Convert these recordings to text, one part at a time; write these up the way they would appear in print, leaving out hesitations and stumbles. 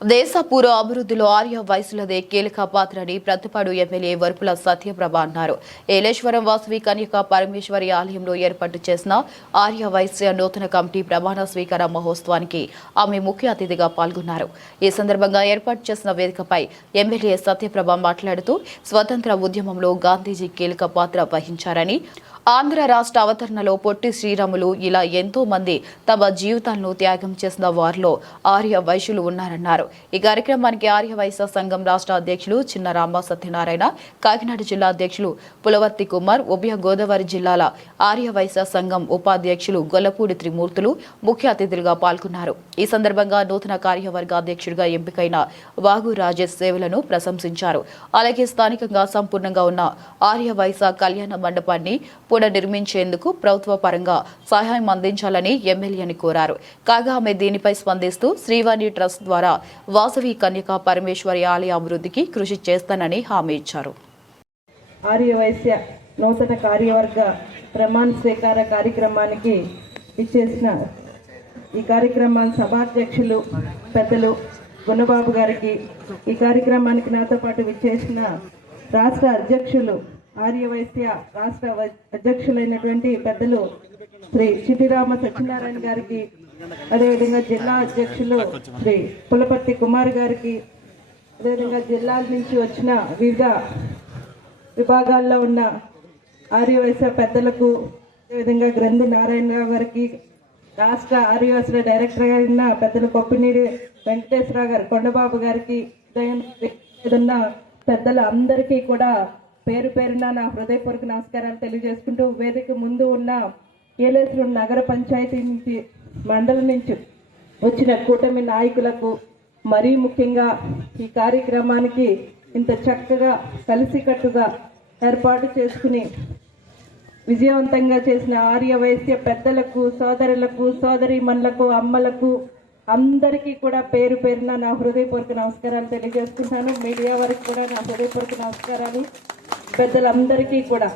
దేశ పూర్వ అభివృద్ధిలో ఆర్య వయసులదే కీలక పాత్రని ప్రతిపాడు ఎమ్మెల్యే వరపుల సత్యప్రభ అన్నారు. ఏలేశ్వరం వాసవి కన్యక పరమేశ్వరి ఆలయంలో ఏర్పాటు చేసిన ఆర్య వైశ్య నూతన కమిటీ ప్రమాణ స్వీకార మహోత్సవానికి ఆమె ముఖ్య అతిథిగా పాల్గొన్నారు. ఈ సందర్భంగా ఏర్పాటు చేసిన వేదికపై ఎమ్మెల్యే సత్యప్రభ మాట్లాడుతూ స్వతంత్ర ఉద్యమంలో గాంధీజీ కీలక పాత్ర వహించారని, ఆంధ్ర రాష్ట్ర అవతరణలో పొట్టి శ్రీరాములు ఇలా ఎంతో మంది తమ జీవితాలను త్యాగం చేసిన వారిలో ఆర్య వైశ్యులు ఉన్నారన్నారు. ఈ కార్యక్రమానికి ఆర్య వైశ్య సంఘం రాష్ట్ర అధ్యక్షులు చిన్న రామ సత్యనారాయణ, కాకినాడ జిల్లా అధ్యక్షులు పులవర్తి కుమార్, ఉభయ గోదావరి జిల్లాల ఆర్య వైశ్య సంఘం ఉపాధ్యక్షులు గొల్లపూడి త్రిమూర్తులు ముఖ్య అతిథులుగా పాల్గొన్నారు. ఈ సందర్భంగా నూతన కార్యవర్గ అధ్యక్షుడిగా ఎంపికైన వాగు రాజేష్ సేవలను ప్రశంసించారు. అలాగే స్థానికంగా సంపూర్ణంగా ఉన్న ఆర్య వైశ్య కళ్యాణ మండపాన్ని పునర్నిర్మించేందుకు ప్రభుత్వ పరంగా సహాయం అందించాలని ఎమ్మెల్యేని కోరారు. కాగా ఆమె దీనిపై స్పందిస్తూ శ్రీవాణి ట్రస్ట్ ద్వారా వాసవి కన్యక పరమేశ్వరి ఆలయ అభివృద్ధికి కృషి చేస్తానని హామీ ఇచ్చారు. ఆర్య వైశ్య నూతన కార్యవర్గ ప్రమాణ స్వీకార కార్యక్రమానికి ఇచ్చేసిన ఈ కార్యక్రమాన్ని సభాధ్యక్షులు పెద్దలు గుణబాబు గారికి, ఈ కార్యక్రమానికి నాతో పాటు విచ్చేసిన రాష్ట్ర అధ్యక్షులు ఆర్య వైశ్య రాష్ట్ర అధ్యక్షులైనటువంటి పెద్దలు శ్రీ చిటిరామ సత్యనారాయణ గారికి, అదేవిధంగా జిల్లా అధ్యక్షులు శ్రీ పులపర్తి కుమార్ గారికి, అదేవిధంగా జిల్లాల నుంచి వచ్చిన వివిధ విభాగాల్లో ఉన్న ఆర్య వైశ్య పెద్దలకు, అదేవిధంగా గ్రంథి నారాయణరావు గారికి, రాష్ట్ర ఆర్య వైశ్య డైరెక్టర్ గారు ఉన్న పెద్దలు కొప్పినీడి వెంకటేశ్వరరావు గారు, కొండబాబు గారికి, ఏదన్నా పెద్దల అందరికీ కూడా పేరు పేరున నా హృదయపూర్వక నమస్కారాలు తెలియజేసుకుంటూ, వేదిక ముందు ఉన్న ఏలేశ్వరం నగర పంచాయతీ నుంచి, మండలం నుంచి వచ్చిన కూటమి నాయకులకు, మరీ ముఖ్యంగా ఈ కార్యక్రమానికి ఇంత చక్కగా కలిసికట్టుగా ఏర్పాటు చేసుకుని విజయవంతంగా చేసిన ఆర్య వైశ్య పెద్దలకు, సోదరులకు, సోదరీమణులకు, అమ్మలకు అందరికీ కూడా పేరు పేరున నా హృదయపూర్వక నమస్కారాలు తెలియజేసుకుంటాను. మీడియా వారికి కూడా నా హృదయపూర్వక నమస్కారాలు. పెద్దలందరికీ కూడా,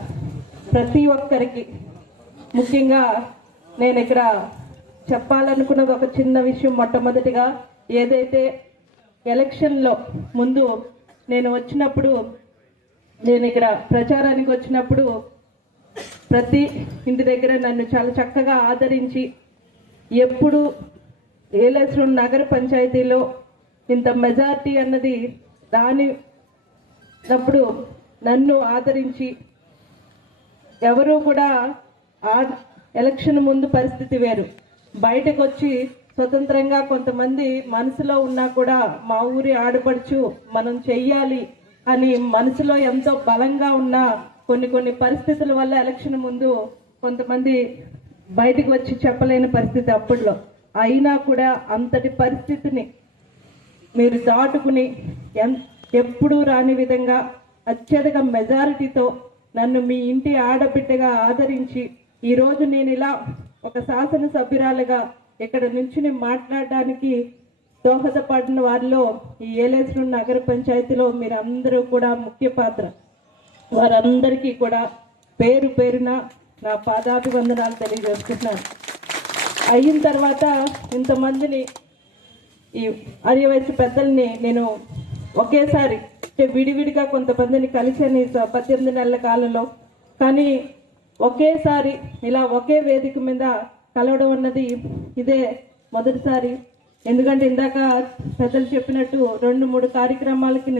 ప్రతి ఒక్కరికి ముఖ్యంగా నేను ఇక్కడ చెప్పాలనుకున్నది ఒక చిన్న విషయం. మొట్టమొదటిగా ఏదైతే ఎలక్షన్లో ముందు నేను వచ్చినప్పుడు, నేను ఇక్కడ ప్రచారానికి వచ్చినప్పుడు ప్రతి ఇంటి దగ్గర నన్ను చాలా చక్కగా ఆదరించి, ఎప్పుడు ఏలేశ్వరం నగర పంచాయతీలో ఇంత మెజార్టీ అన్నది దానిప్పుడు నన్ను ఆదరించి, ఎవరు కూడా ఎలక్షన్ ముందు పరిస్థితి వేరు, బయటకు వచ్చి స్వతంత్రంగా కొంతమంది మనసులో ఉన్నా కూడా మా ఊరి ఆడపడుచు మనం చెయ్యాలి అని మనసులో ఎంతో బలంగా ఉన్న కొన్ని పరిస్థితుల వల్ల ఎలక్షన్ ముందు కొంతమంది బయటకు వచ్చి చెప్పలేని పరిస్థితి అప్పట్లో. అయినా కూడా అంతటి పరిస్థితిని మీరు దాటుకుని ఎప్పుడూ రాని విధంగా అత్యధిక మెజారిటీతో నన్ను మీ ఇంటి ఆడబిడ్డగా ఆదరించి, ఈరోజు నేను ఇలా ఒక శాసనసభ్యురాలుగా ఇక్కడ నుంచి మాట్లాడడానికి దోహదపడిన వారిలో ఈ ఏలేశ్వరం నగర పంచాయతీలో మీరందరూ కూడా ముఖ్య పాత్ర. వారందరికీ కూడా పేరు పేరున నా పాదాభివందనాలు తెలియజేసుకుంటున్నాను. అయిన తర్వాత ఇంతమందిని, ఈ ఆర్య వయసు పెద్దల్ని నేను ఒకేసారి విడివిడిగా కొంతమందిని కలిసాను 18 నెలల కాలంలో. కానీ ఒకేసారి ఇలా ఒకే వేదిక మీద కలవడం అన్నది ఇదే మొదటిసారి. ఎందుకంటే ఇందాక పెద్దలు చెప్పినట్టు 2-3 కార్యక్రమాలకి